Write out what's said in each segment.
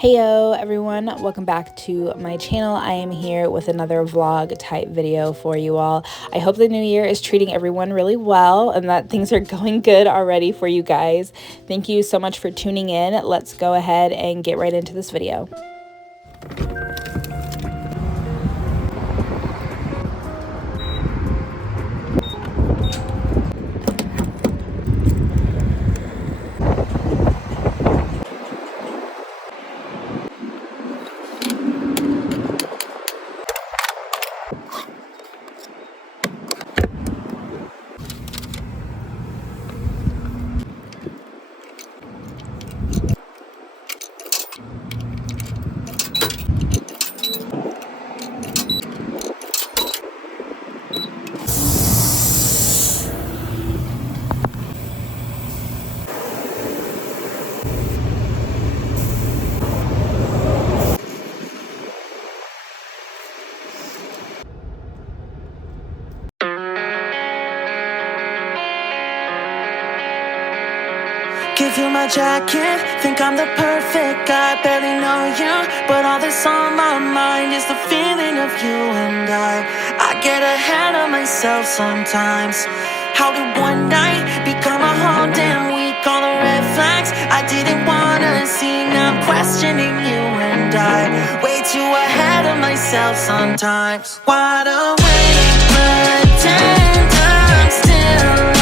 Heyo everyone, welcome back to my channel. I am here with another vlog type video for you all. I hope the new year is treating everyone really well and that things are going good already for you guys. Thank you so much for tuning in. Let's go ahead and get right into this video. Give you my jacket, think I'm the perfect guy. Barely know you, but all that's on my mind is the feeling of you and I get ahead of myself sometimes. How did one night become a whole damn week? All the red flags I didn't wanna see, now I'm questioning you and I way too ahead of myself sometimes. Wide awake, pretend I'm still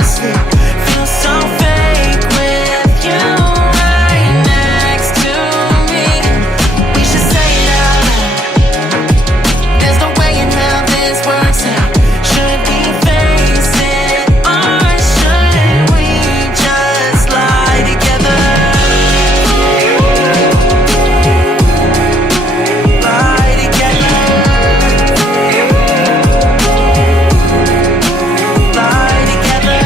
asleep. Feel so fake with you right next to me. We should say it out loud. There's no way in hell this works out. Should we face it or should we just lie together? Lie together. Lie together.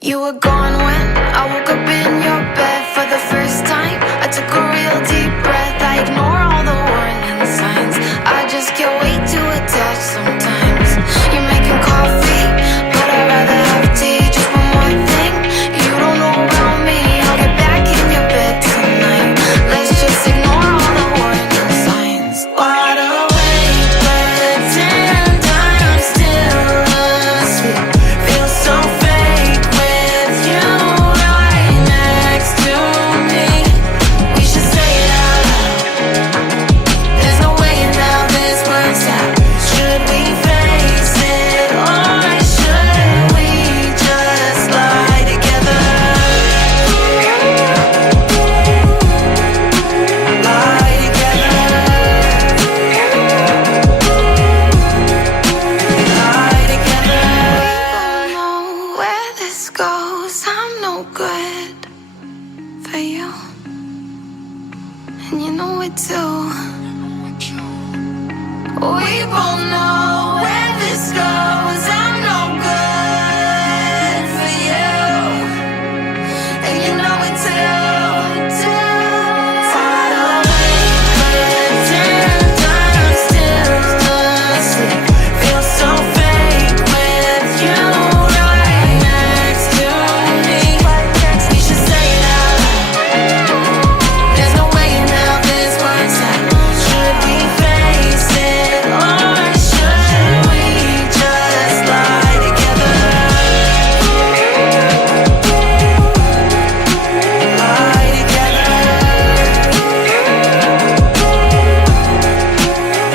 You were gone when I woke up in your bed for the first time. I took a real deep breath. I ignore all the warning signs. I just get way too attached sometimes. You're making coffee, but I'd rather have tea. Just one more thing you don't know about me. I'll get back in your bed tonight. Let's just ignore all the warning signs. Wide awake, pretend I'm still asleep. Feel so fake with you right next to me. We should say it out loud. There's no way in hell this works out. Should we face it or should we just lie together? Lie together. Lie together. We both know where this goes. I'm no good for you, and you know it too. We both know where this goes. I'm no good for you, and you know it too. Wide awake, pretend I'm still asleep. Feel so fake with you right next to me. We should say it out loud. There's no way in hell this works out. Should we face it or should we just lie together? Lie together.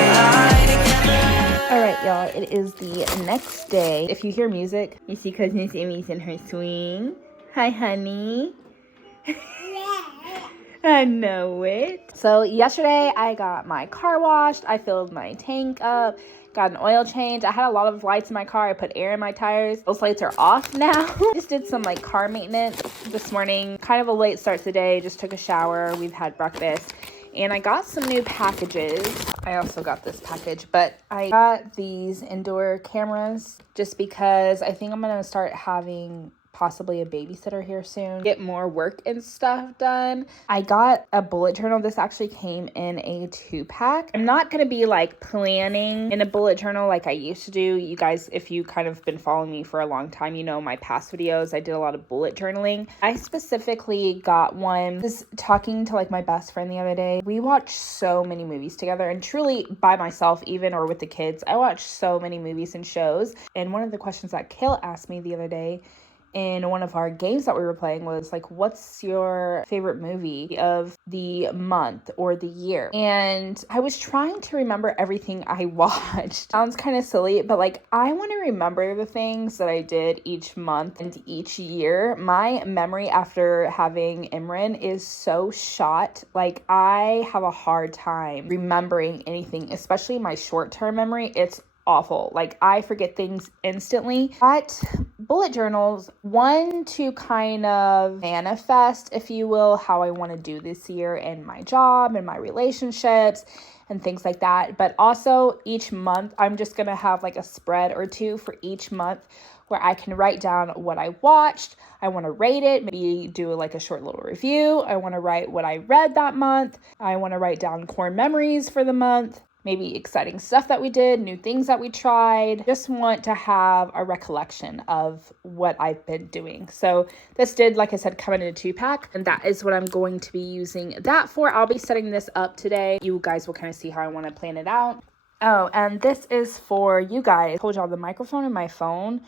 Lie together. Alright y'all, it is the next day. If you hear music, you see cousin Sammy's in her swing. Hi honey. I know it. So yesterday I got my car washed. I filled my tank up, got an oil change. I had a lot of lights in my car. I put air in my tires. Those lights are off now. Just did some like car maintenance this morning. Kind of a late start today. Just took a shower. We've had breakfast. And I got some new packages. I also got this package, but I got these indoor cameras just because I think I'm gonna start having possibly a babysitter here soon, get more work and stuff done. I got a bullet journal. This actually came in a 2-pack. I'm not going to be like planning in a bullet journal like I used to do. You guys, if you kind of been following me for a long time, you know my past videos, I did a lot of bullet journaling. I specifically got one, just talking to like my best friend the other day. We watched so many movies together, and truly by myself even, or with the kids, I watched so many movies and shows. And one of the questions that Kale asked me the other day in one of our games that we were playing was like, what's your favorite movie of the month or the year? And I was trying to remember everything I watched. Sounds kind of silly, but like I want to remember the things that I did each month and each year. My memory after having Imran is so shot. Like I have a hard time remembering anything, especially my short-term memory. It's awful. Like I forget things instantly. But bullet journals, one, to kind of manifest, if you will, how I want to do this year in my job and my relationships and things like that. But also each month, I'm just going to have like a spread or two for each month where I can write down what I watched. I want to rate it, maybe do like a short little review. I want to write what I read that month. I want to write down core memories for the month. Maybe exciting stuff that we did, new things that we tried. Just want to have a recollection of what I've been doing. So this did, like I said, come in a 2-pack, and that is what I'm going to be using that for. I'll be setting this up today. You guys will kind of see how I want to plan it out. Oh, and this is for you guys. I told y'all the microphone in my phone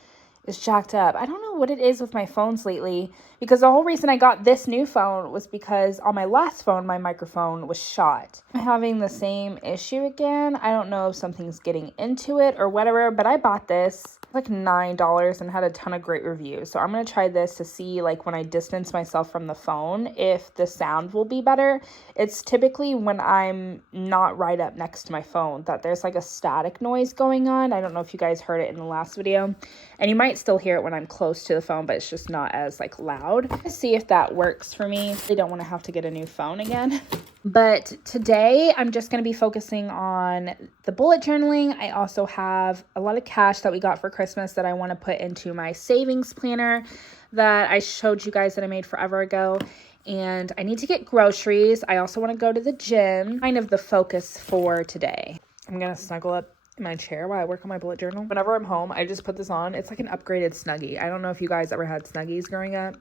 is jacked up. I don't know what it is with my phones lately, because the whole reason I got this new phone was because on my last phone, my microphone was shot. I'm having the same issue again. I don't know if something's getting into it or whatever, but I bought this like $9 and had a ton of great reviews. So I'm going to try this to see, like, when I distance myself from the phone, if the sound will be better. It's typically when I'm not right up next to my phone that there's like a static noise going on. I don't know if you guys heard it in the last video, and you might still hear it when I'm close to the phone, but it's just not as like loud. Let's see if that works for me. I don't want to have to get a new phone again. But today I'm just going to be focusing on the bullet journaling. I also have a lot of cash that we got for Christmas that I want to put into my savings planner that I showed you guys that I made forever ago. And I need to get groceries. I also want to go to the gym. Kind of the focus for today. I'm going to snuggle up in my chair while I work on my bullet journal. Whenever I'm home, I just put this on. It's like an upgraded Snuggie. I don't know if you guys ever had Snuggies growing up.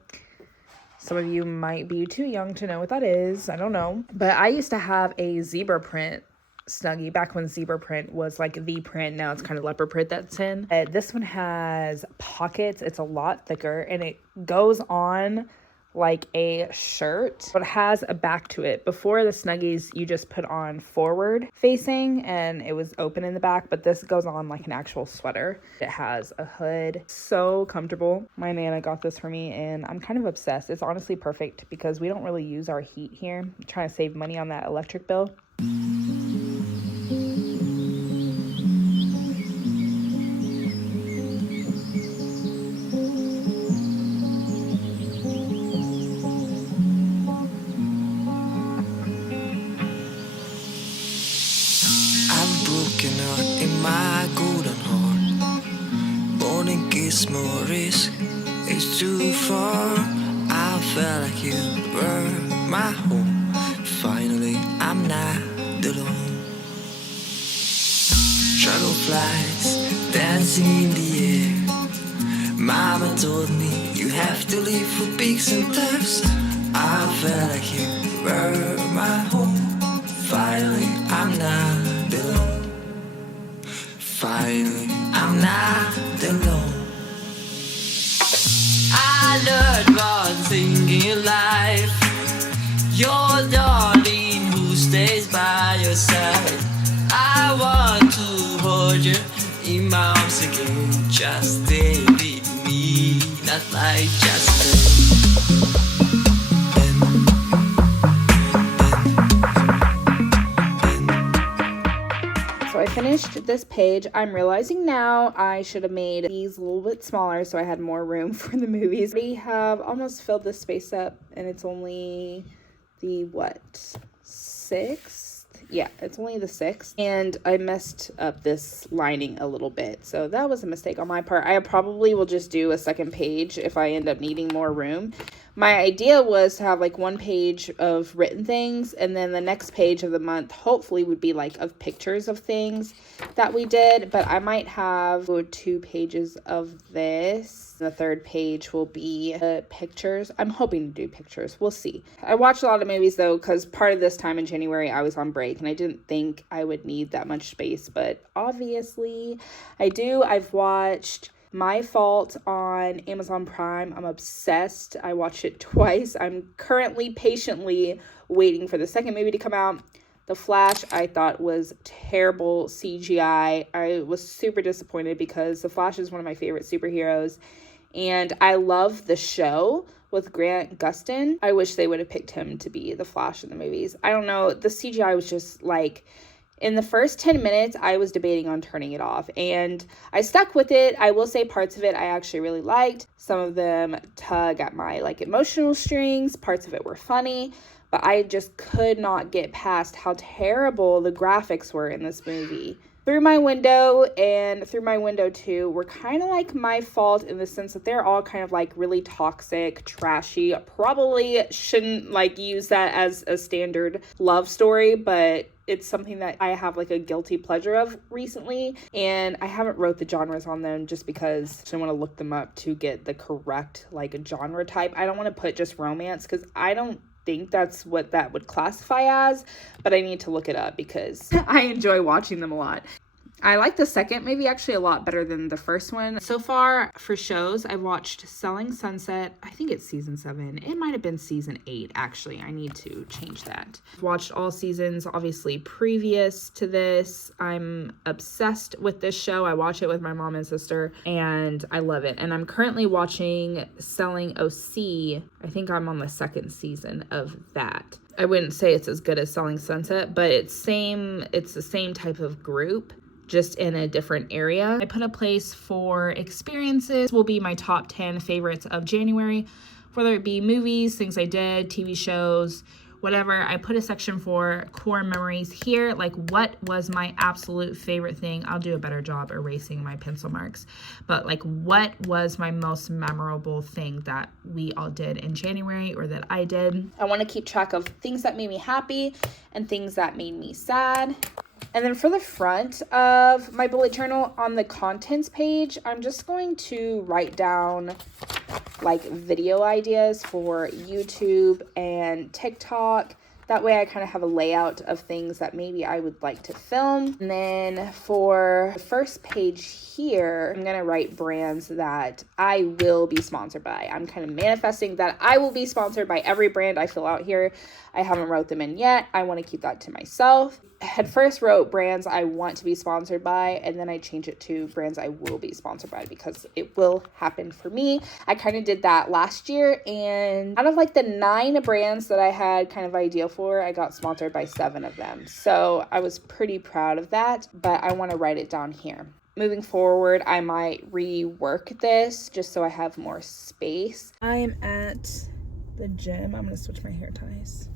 Some of you might be too young to know what that is. I don't know. But I used to have a zebra print Snuggie back when zebra print was like the print. Now it's kind of leopard print that's in. This one has pockets. It's a lot thicker and it goes on like a shirt, but it has a back to it. Before the Snuggies, you just put on forward facing and it was open in the back, but this goes on like an actual sweater. It has a hood. So comfortable. My Nana got this for me and I'm kind of obsessed. It's honestly perfect because we don't really use our heat here. I'm trying to save money on that electric bill. More risk, it's too far. I felt like you were my home. Finally, I'm not alone. Dragonflies dancing in the air. Mama told me you have to live for peaks and thirst. I felt like you were my home. Finally, I'm not alone. Finally, I'm not alone. I learned one thing in life. You're darling who stays by your side. I want to hold you in my arms again. Just stay with me, not like just So I finished this page. I'm realizing now I should have made these a little bit smaller so I had more room for the movies. We have almost filled this space up and it's only the, what, 6th? Yeah, it's only the 6th, and I messed up this lining a little bit, so that was a mistake on my part. I probably will just do a second page if I end up needing more room. My idea was to have like 1 page of written things, and then the next page of the month hopefully would be like of pictures of things that we did, but I might have 2 pages of this. The 3rd page will be pictures. I'm hoping to do pictures. We'll see. I watched a lot of movies though, because part of this time in January I was on break and I didn't think I would need that much space, but obviously I do. I've watched My Fault on Amazon Prime. I'm obsessed. I watched it twice. I'm currently patiently waiting for the second movie to come out. The Flash, I thought, was terrible CGI. I was super disappointed because The Flash is one of my favorite superheroes. And I love the show with Grant Gustin. I wish they would have picked him to be the Flash in the movies. I don't know. The CGI was just like... In the first 10 minutes, I was debating on turning it off, and I stuck with it. I will say parts of it I actually really liked. Some of them tug at my like emotional strings. Parts of it were funny, but I just could not get past how terrible the graphics were in this movie. Through My Window and Through My Window 2 were kind of like My Fault in the sense that they're all kind of like really toxic, trashy. Probably shouldn't like use that as a standard love story, but it's something that I have like a guilty pleasure of recently, and I haven't wrote the genres on them just because I want to look them up to get the correct like genre type. I don't want to put just romance because I don't think that's what that would classify as, but I need to look it up because I enjoy watching them a lot. I like the second movie actually a lot better than the first one. So far for shows, I've watched Selling Sunset. I think it's season 7. It might have been season 8 actually. I need to change that. I've watched all seasons obviously previous to this. I'm obsessed with this show. I watch it with my mom and sister and I love it. And I'm currently watching Selling OC. I think I'm on the 2nd season of that. I wouldn't say it's as good as Selling Sunset, but it's the same type of group, just in a different area. I put a place for experiences will be my top 10 favorites of January, whether it be movies, things I did, TV shows, whatever. I put a section for core memories here, like what was my absolute favorite thing. I'll do a better job erasing my pencil marks, but like what was my most memorable thing that we all did in January or that I did. I want to keep track of things that made me happy and things that made me sad. And then for the front of my bullet journal on the contents page, I'm just going to write down like video ideas for YouTube and TikTok. That way I kind of have a layout of things that maybe I would like to film. And then for the first page here, I'm going to write brands that I will be sponsored by. I'm kind of manifesting that I will be sponsored by every brand I fill out here. I haven't wrote them in yet. I want to keep that to myself. I had first wrote brands I want to be sponsored by, and then I changed it to brands I will be sponsored by because it will happen for me. I kind of did that last year, and out of like the 9 brands that I had kind of ideal for, I got sponsored by 7 of them. So I was pretty proud of that, but I want to write it down here. Moving forward, I might rework this just so I have more space. I am at the gym. I'm going to switch my hair ties.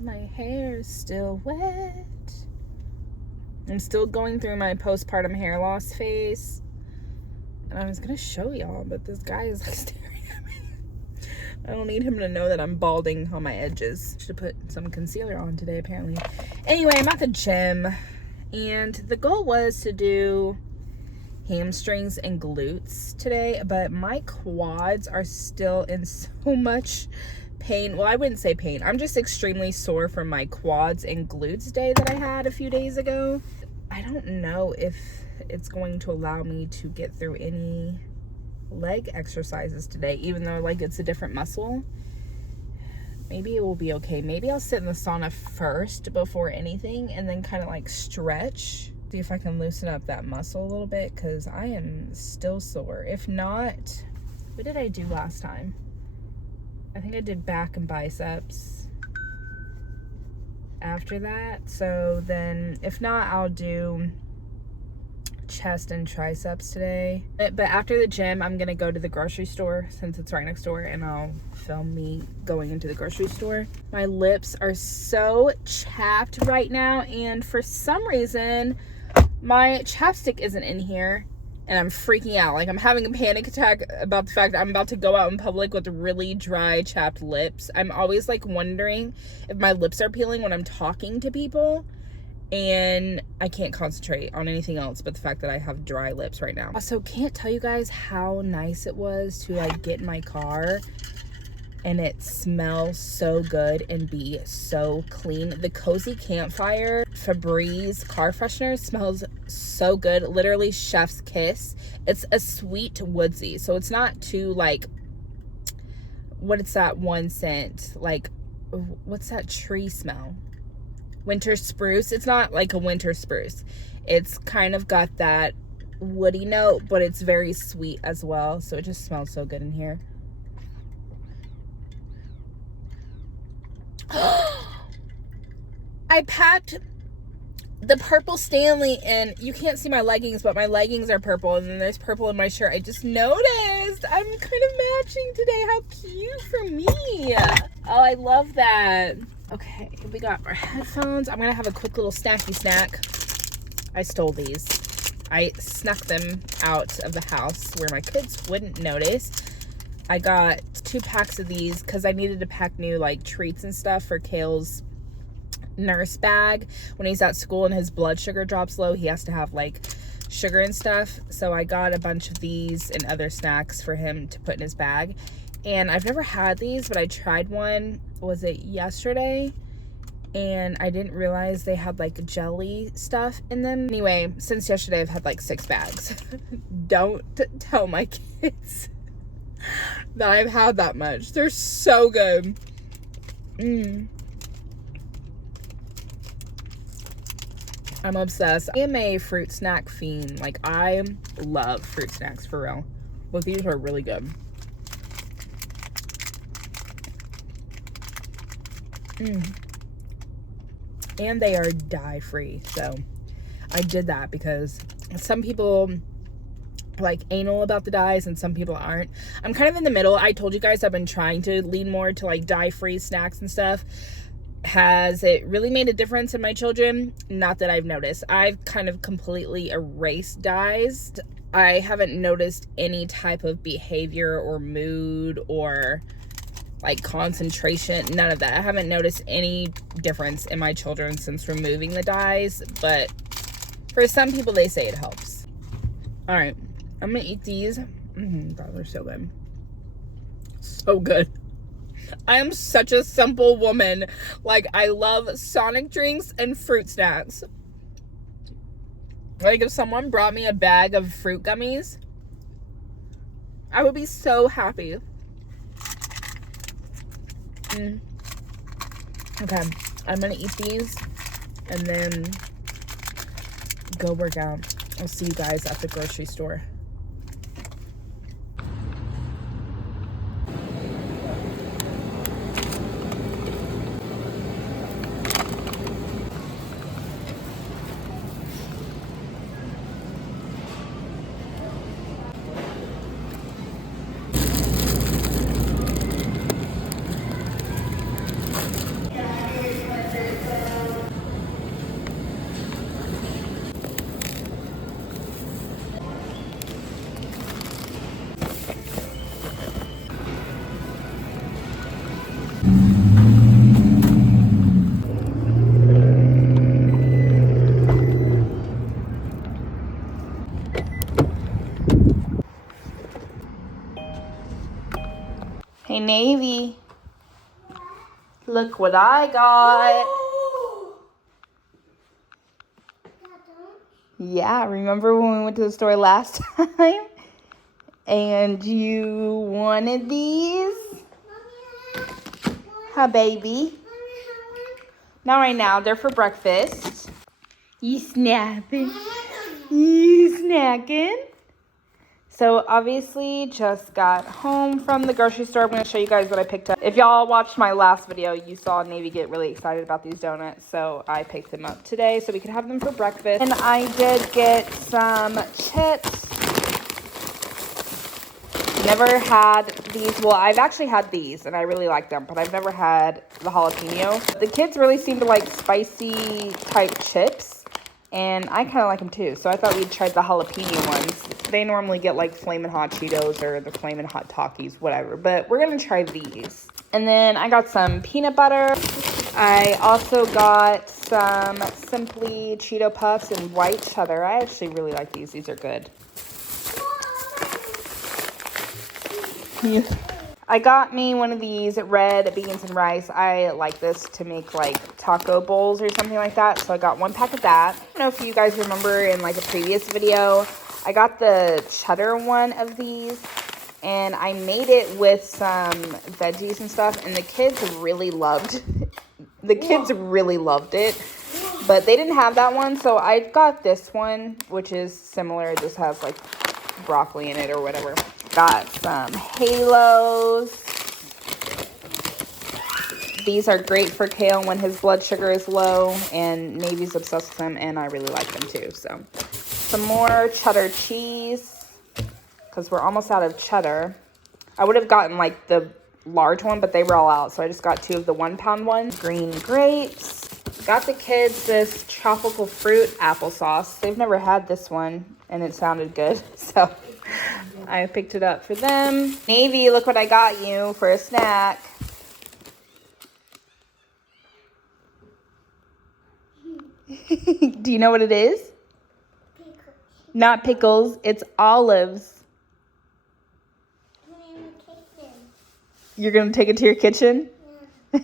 My hair is still wet. I'm still going through my postpartum hair loss phase. And I was going to show y'all, but this guy is like staring at me. I don't need him to know that I'm balding on my edges. Should put some concealer on today, apparently. Anyway, I'm at the gym. And the goal was to do hamstrings and glutes today, but my quads are still in so much pain. Well, I wouldn't say pain. I'm just extremely sore from my quads and glutes day that I had a few days ago. I don't know if it's going to allow me to get through any leg exercises today, even though like it's a different muscle. Maybe it will be okay. Maybe I'll sit in the sauna first before anything and then kind of like stretch. See if I can loosen up that muscle a little bit because I am still sore. If not, what did I do last time? I think I did back and biceps after that. So then if not, I'll do chest and triceps today. But after the gym, I'm gonna go to the grocery store since it's right next door, and I'll film me going into the grocery store. My lips are so chapped right now, and for some reason, my chapstick isn't in here, and I'm freaking out. Like, I'm having a panic attack about the fact that I'm about to go out in public with really dry, chapped lips. I'm always, like, wondering if my lips are peeling when I'm talking to people, and I can't concentrate on anything else but the fact that I have dry lips right now. Also, can't tell you guys how nice it was to, like, get in my car and it smells so good and be so clean. The Cozy Campfire Febreze car freshener smells so good. Literally chef's kiss. It's a sweet woodsy, so it's not too, like, what is that one scent? Like, what's that tree smell? Winter spruce. It's not like a winter spruce. It's kind of got that woody note, but it's very sweet as well. So it just smells so good in here. I packed the purple Stanley, and you can't see my leggings, but my leggings are purple, and then there's purple in my shirt. I just noticed. I'm kind of matching today. How cute for me. Oh, I love that. Okay, we got our headphones. I'm gonna have a quick little snacky snack. I stole these. I snuck them out of the house where my kids wouldn't notice. I got 2 packs of these because I needed to pack new, like, treats and stuff for Kale's nurse bag. When he's at school and his blood sugar drops low, he has to have, like, sugar and stuff. So I got a bunch of these and other snacks for him to put in his bag. And I've never had these, but I tried one, was it yesterday? And I didn't realize they had, like, jelly stuff in them. Anyway, since yesterday, I've had, like, 6 bags. Don't tell my kids that I've had that much. They're so good. I'm obsessed. I am a fruit snack fiend. Like, I love fruit snacks, for real. But these are really good. And they are dye-free. So I did that because some people like anal about the dyes and some people aren't. I'm kind of in the middle. I told you guys I've been trying to lean more to, like, dye-free snacks and stuff. Has it really made a difference in my children? Not that I've noticed. I've kind of completely erased dyes. I haven't noticed any type of behavior or mood or, like, concentration. None of that. I haven't noticed any difference in my children since removing the dyes, but for some people they say it helps. All right, I'm gonna eat these. God, they're so good. So good. I am such a simple woman. Like, I love Sonic drinks and fruit snacks. Like, if someone brought me a bag of fruit gummies, I would be so happy. Okay, I'm gonna eat these and then go work out. I'll see you guys at the grocery store. Hey, Navy. Look what I got. Yeah, remember when we went to the store last time? And you wanted these? Hi, baby. Not right now. They're for breakfast. You snapping? You snacking? So obviously just got home from the grocery store. I'm going to show you guys what I picked up. If y'all watched my last video, you saw Navy get really excited about these donuts. So I picked them up today so we could have them for breakfast. And I did get some chips. Never had these. Well, I've actually had these and I really like them, but I've never had the jalapeno. The kids really seem to like spicy type chips. And I kind of like them too. So I thought we'd try the jalapeno ones. They normally get like Flamin' Hot Cheetos or the Flamin' Hot Takis, whatever. But we're going to try these. And then I got some peanut butter. I also got some Simply Cheeto Puffs and white cheddar. I actually really like these. These are good. Yeah. I got me one of these red beans and rice. I like this to make like taco bowls or something like that. So I got one pack of that. I don't know if you guys remember in like a previous video, I got the cheddar one of these and I made it with some veggies and stuff and the kids really loved it. But they didn't have that one, so I got this one, which is similar. It just has like broccoli in it or whatever. Got some Heyooos. These are great for Kale when his blood sugar is low, and Navy's obsessed with them, and I really like them too. So, some more cheddar cheese, because we're almost out of cheddar. I would have gotten like the large one, but they were all out, so I just got 2 of the 1 pound ones. Green grapes. Got the kids this tropical fruit applesauce. They've never had this one, and it sounded good, so I picked it up for them. Navy, look what I got you for a snack. Do you know what it is? Pickles. Not pickles, it's olives. You're gonna take it to your kitchen? Yeah.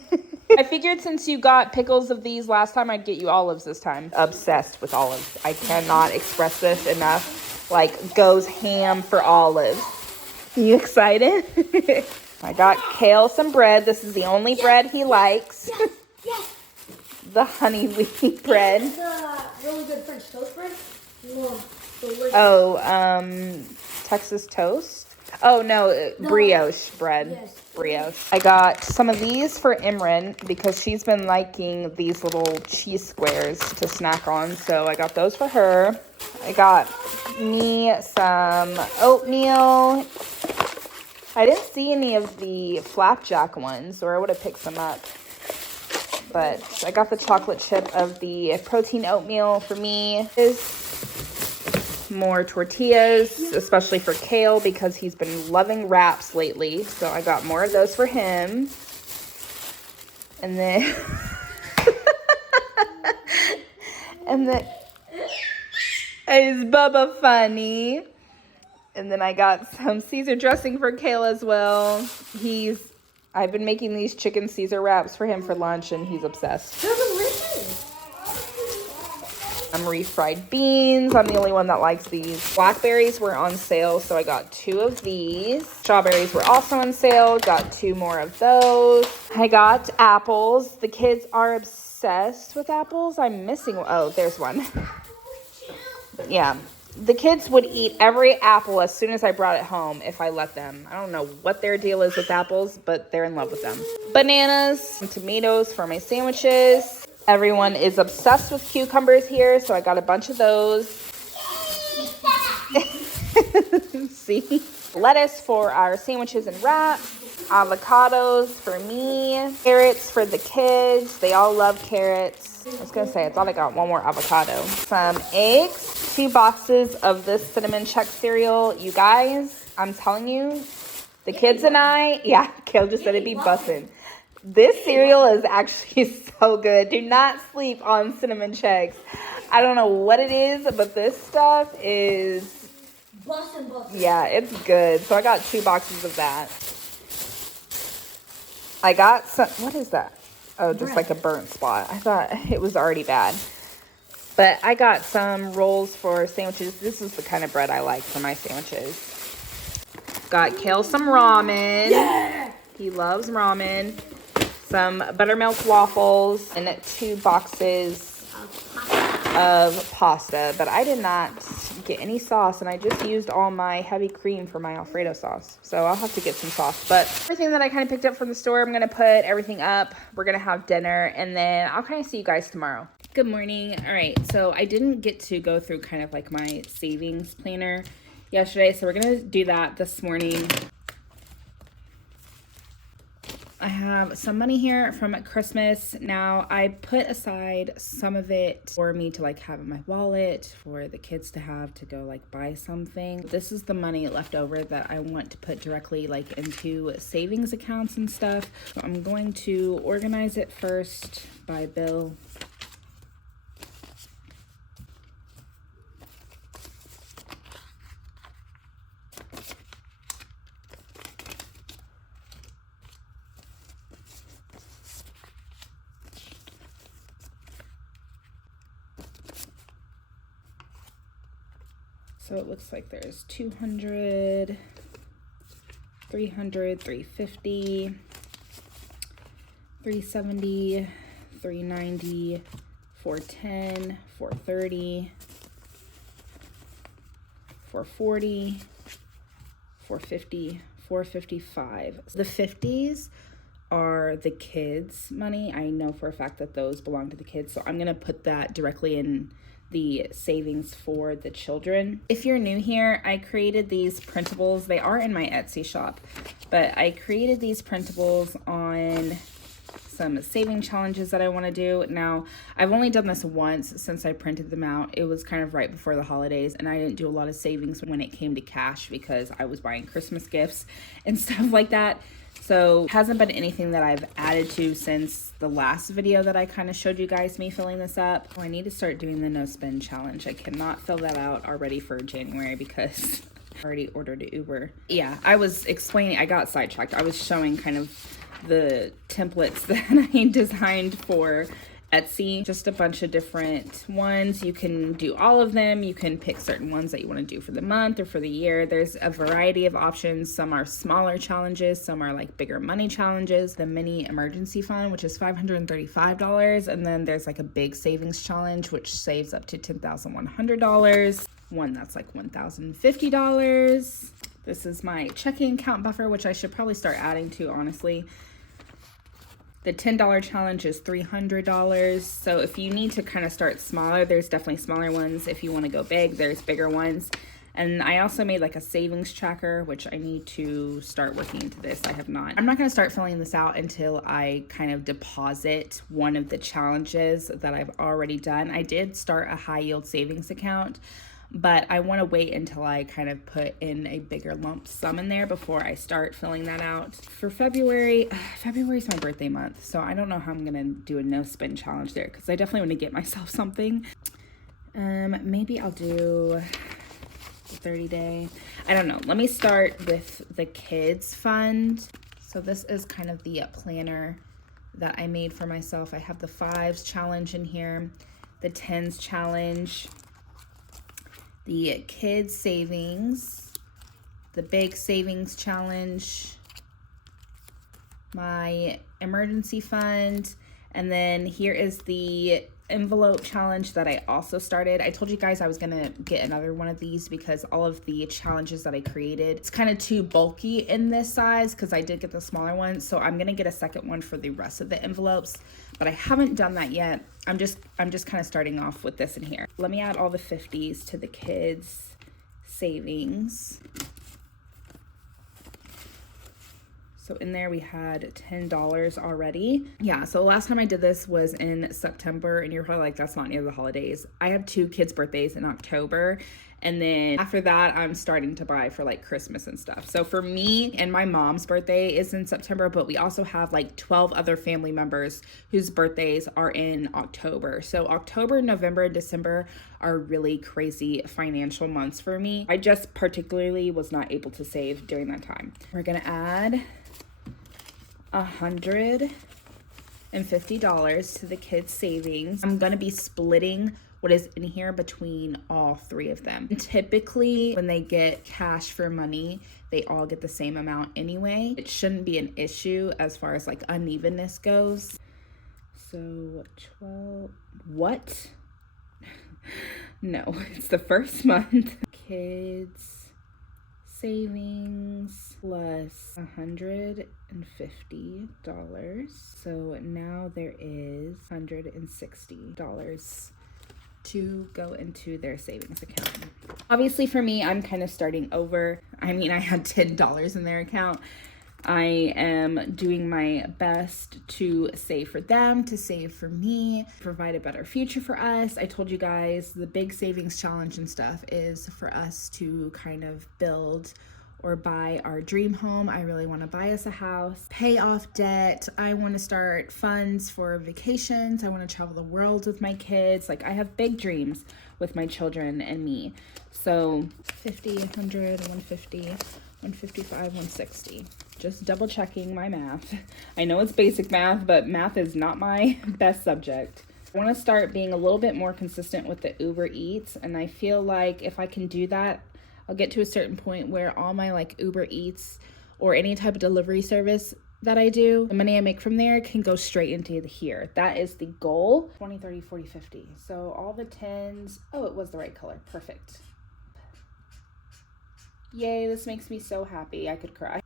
I figured since you got pickles of these last time, I'd get you olives this time. Obsessed with olives. I cannot express this enough. Like, goes ham for olives. You excited? I got Kale some bread. This is the only bread he likes. Yes. The honey wheat bread. The really good French toast bread. Whoa, delicious. Oh, Texas toast? Oh, no, brioche bread. Yes. Brioche. I got some of these for Imran because she's been liking these little cheese squares to snack on. So I got those for her. I got me some oatmeal. I didn't see any of the flapjack ones, or I would have picked some up. But I got the chocolate chip of the protein oatmeal for me. More tortillas, especially for Kale because he's been loving wraps lately. So I got more of those for him. And then is Bubba funny? And then I got some Caesar dressing for Kale as well. I've been making these chicken Caesar wraps for him for lunch and he's obsessed. Refried beans. I'm the only one that likes these. Blackberries were on sale, so I got 2 of these. Strawberries were also on sale. Got 2 more of those. I got apples. The kids are obsessed with apples. I'm missing one. Oh, there's one. Yeah. The kids would eat every apple as soon as I brought it home if I let them. I don't know what their deal is with apples, but they're in love with them. Bananas and tomatoes for my sandwiches. Everyone is obsessed with cucumbers here, so I got a bunch of those. See? Lettuce for our sandwiches and wraps. Avocados for me. Carrots for the kids. They all love carrots. I was going to say, I thought I got one more avocado. Some eggs. 2 boxes of this cinnamon check cereal. You guys, I'm telling you, the kids and I, yeah, Kale just said it'd be bussin'. This cereal is actually so good. Do not sleep on cinnamon checks. I don't know what it is, but this stuff is... Bussin'. Yeah, it's good. So I got 2 boxes of that. I got some... What is that? Oh, just like a burnt spot. I thought it was already bad. But I got some rolls for sandwiches. This is the kind of bread I like for my sandwiches. Got Kale some ramen. Yeah! He loves ramen. Some buttermilk waffles and 2 boxes of pasta, but I did not get any sauce, and I just used all my heavy cream for my Alfredo sauce. So I'll have to get some sauce. But everything that I kind of picked up from the store, I'm going to put everything up. We're going to have dinner, and then I'll kind of see you guys tomorrow. Good morning. All right, so I didn't get to go through kind of like my savings planner yesterday, so we're going to do that this morning. I have some money here from Christmas. Now, I put aside some of it for me to like have in my wallet, for the kids to have to go like buy something. This is the money left over that I want to put directly like into savings accounts and stuff. So I'm going to organize it first by bill. So it looks like there's 200, 300, 350, 370, 390, 410, 430, 440, 450, 455. The 50s are the kids' money. I know for a fact that those belong to the kids, so I'm gonna put that directly in the savings for the children. If you're new here, I created these printables. They are in my Etsy shop, but I created these printables on some saving challenges that I want to do. Now, I've only done this once since I printed them out. It was kind of right before the holidays, and I didn't do a lot of savings when it came to cash because I was buying Christmas gifts and stuff like that. So it hasn't been anything that I've added to since the last video that I kind of showed you guys me filling this up. Oh, I need to start doing the no spend challenge. I cannot fill that out already for January because I already ordered an Uber. Yeah, I was explaining, I got sidetracked. I was showing kind of the templates that I designed for Etsy, just a bunch of different ones. You can do all of them. You can pick certain ones that you want to do for the month or for the year. There's a variety of options. Some are smaller challenges, some are like bigger money challenges. The mini emergency fund, which is $535, and then there's like a big savings challenge, which saves up to $10,100. One that's like $1,050. This is my checking account buffer, which I should probably start adding to, honestly. The $10 challenge is $300. So if you need to kind of start smaller, there's definitely smaller ones. If you want to go big, there's bigger ones. And I also made like a savings tracker, which I need to start working into this. I have not. I'm not going to start filling this out until I kind of deposit one of the challenges that I've already done. I did start a high yield savings account, but I want to wait until I kind of put in a bigger lump sum in there before I start filling that out. For February, February's my birthday month, so I don't know how I'm going to do a no spend challenge there because I definitely want to get myself something. Maybe I'll do 30-day. I don't know. Let me start with the kids fund. So this is kind of the planner that I made for myself. I have the 5s challenge in here, the 10s challenge, the kids savings, the big savings challenge, my emergency fund, and then here is the envelope challenge that I also started. I told you guys I was gonna get another one of these because all of the challenges that I created, it's kind of too bulky in this size because I did get the smaller one. So I'm gonna get a second one for the rest of the envelopes, but I haven't done that yet. I'm just kind of starting off with this in here. Let me add all the 50s to the kids savings. So in there we had $10 already. Yeah, so the last time I did this was in September, and you're probably like, that's not near the holidays. I have 2 kids' birthdays in October, and then after that, I'm starting to buy for like Christmas and stuff. So for me, and my mom's birthday is in September, but we also have like 12 other family members whose birthdays are in October. So October, November, and December are really crazy financial months for me. I just particularly was not able to save during that time. We're gonna add $150 to the kids' savings. I'm gonna be splitting what is in here between all 3 of them. And typically when they get cash for money, they all get the same amount anyway. It shouldn't be an issue as far as like unevenness goes. So 12, what? No, it's the first month. Kids savings plus $150. So now there is $160 to go into their savings account. Obviously for me, I'm kind of starting over. I mean, I had $10 in their account. I am doing my best to save for them, to save for me, provide a better future for us. I told you guys the big savings challenge and stuff is for us to kind of build or buy our dream home. I really want to buy us a house, pay off debt. I want to start funds for vacations. I want to travel the world with my kids. Like, I have big dreams with my children and me. So 50, 100, 150, 155, 160. Just double checking my math. I know it's basic math, but math is not my best subject. I want to start being a little bit more consistent with the Uber Eats, and I feel like if I can do that, I'll get to a certain point where all my like Uber Eats or any type of delivery service that I do, the money I make from there can go straight into here. That is the goal. 20, 30, 40, 50. So all the 10s. Oh, it was the right color. Perfect. Yay, this makes me so happy. I could cry.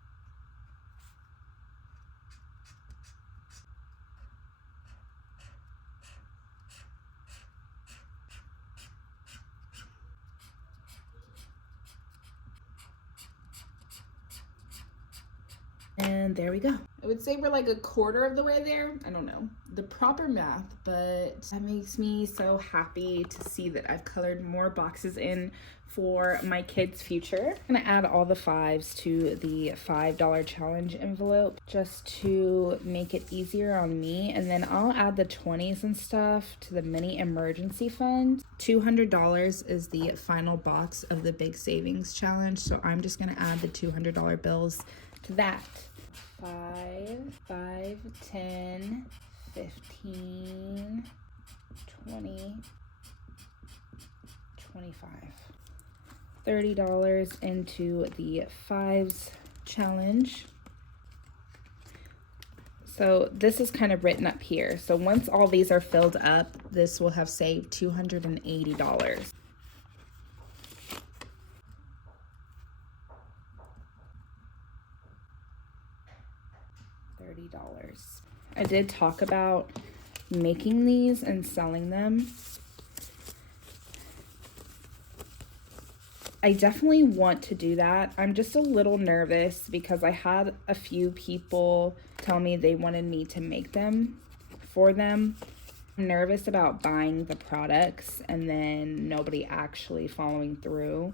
And there we go. I would say we're like a quarter of the way there. I don't know the proper math, but that makes me so happy to see that I've colored more boxes in for my kids' future. I'm gonna add all the 5s to the $5 challenge envelope just to make it easier on me. And then I'll add the 20s and stuff to the mini emergency fund. $200 is the final box of the big savings challenge. So I'm just gonna add the $200 bills to that. 5, 10, 15, 20, 25. $30 into the 5s challenge. So this is kind of written up here. So once all these are filled up, this will have saved $280. $30. I did talk about making these and selling them. I definitely want to do that. I'm just a little nervous because I had a few people tell me they wanted me to make them for them. I'm nervous about buying the products and then nobody actually following through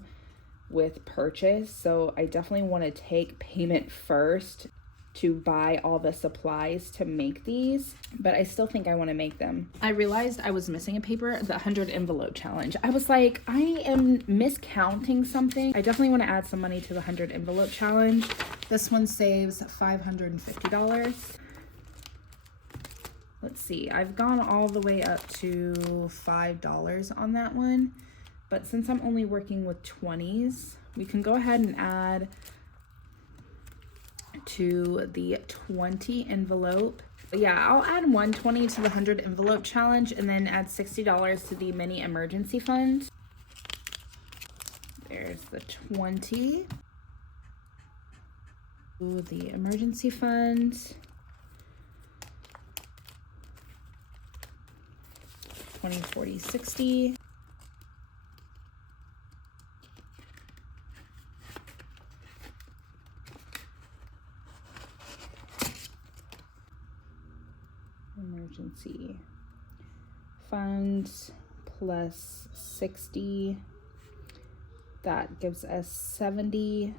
with purchase. So I definitely want to take payment first to buy all the supplies to make these, but I still think I want to make them. I realized I was missing a paper, the 100 envelope challenge. I was like, I am miscounting something. I definitely want to add some money to the 100 envelope challenge. This one saves $550. Let's see, I've gone all the way up to $5 on that one, but since I'm only working with 20s, we can go ahead and add to the 20 envelope. But yeah, I'll add 120 to the 100 envelope challenge and then add $60 to the mini emergency fund. There's the 20. Ooh, the emergency fund. 20, 40, 60. Emergency funds plus 60. That gives us $70.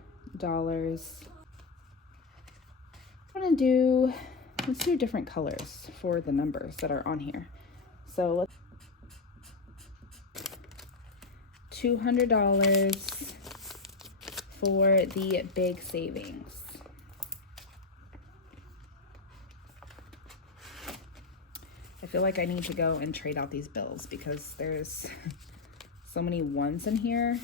I'm gonna let's do different colors for the numbers that are on here. So let's $200 for the big savings. I feel like I need to go and trade out these bills because there's so many ones in here.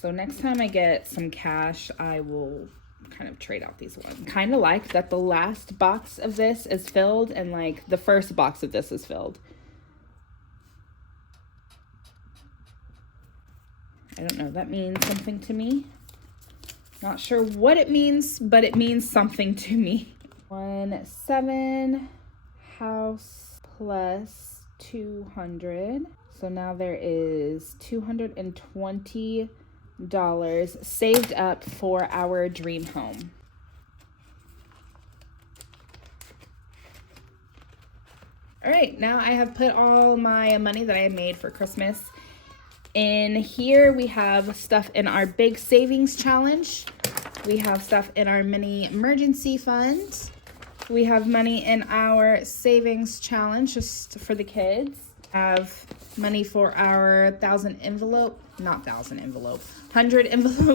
So next time I get some cash, I will kind of trade out these ones. Kind of like that the last box of this is filled and like the first box of this is filled. don't know, that means something to me. Not sure what it means, but it means something to me. 17 house plus 200. So now there is $220 saved up for our dream home. All right, now I have put all my money that I made for Christmas in here. We have stuff in our big savings challenge. We have stuff in our mini emergency fund. We have money in our savings challenge just for the kids. Have money for our 100 envelope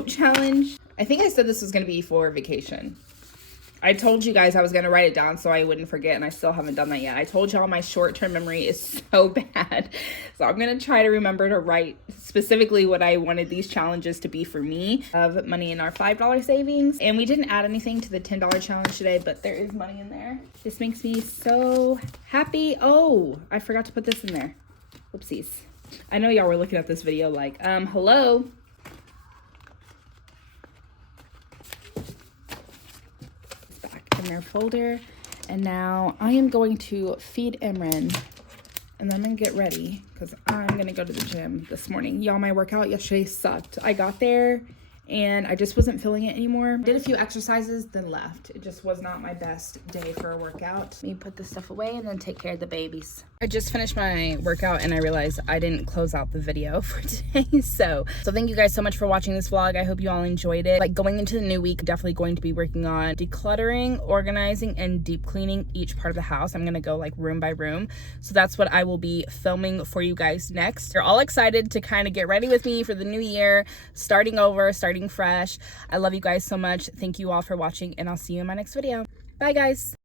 challenge. I think I said this was gonna be for vacation. I told you guys I was gonna write it down so I wouldn't forget, and I still haven't done that yet. I told y'all my short-term memory is so bad. So I'm gonna try to remember to write specifically what I wanted these challenges to be for me. Of money in our $5 savings. And we didn't add anything to the $10 challenge today, but there is money in there. This makes me so happy. Oh, I forgot to put this in there. Whoopsies. I know y'all were looking at this video like, hello. In their folder, and now I am going to feed Imran, and then I'm gonna get ready because I'm gonna go to the gym this morning. Y'all, my workout yesterday sucked. I got there and I just wasn't feeling it anymore. Did a few exercises, then left. It just was not my best day for a workout. Let me put this stuff away and then take care of the babies. I just finished my workout and I realized I didn't close out the video for today. So thank you guys so much for watching this vlog. I hope you all enjoyed it. Like, going into the new week, definitely going to be working on decluttering, organizing, and deep cleaning each part of the house. I'm gonna go like room by room. So that's what I will be filming for you guys next. You're all excited to kind of get ready with me for the new year, starting over, starting fresh. I love you guys so much. Thank you all for watching, and I'll see you in my next video. Bye guys.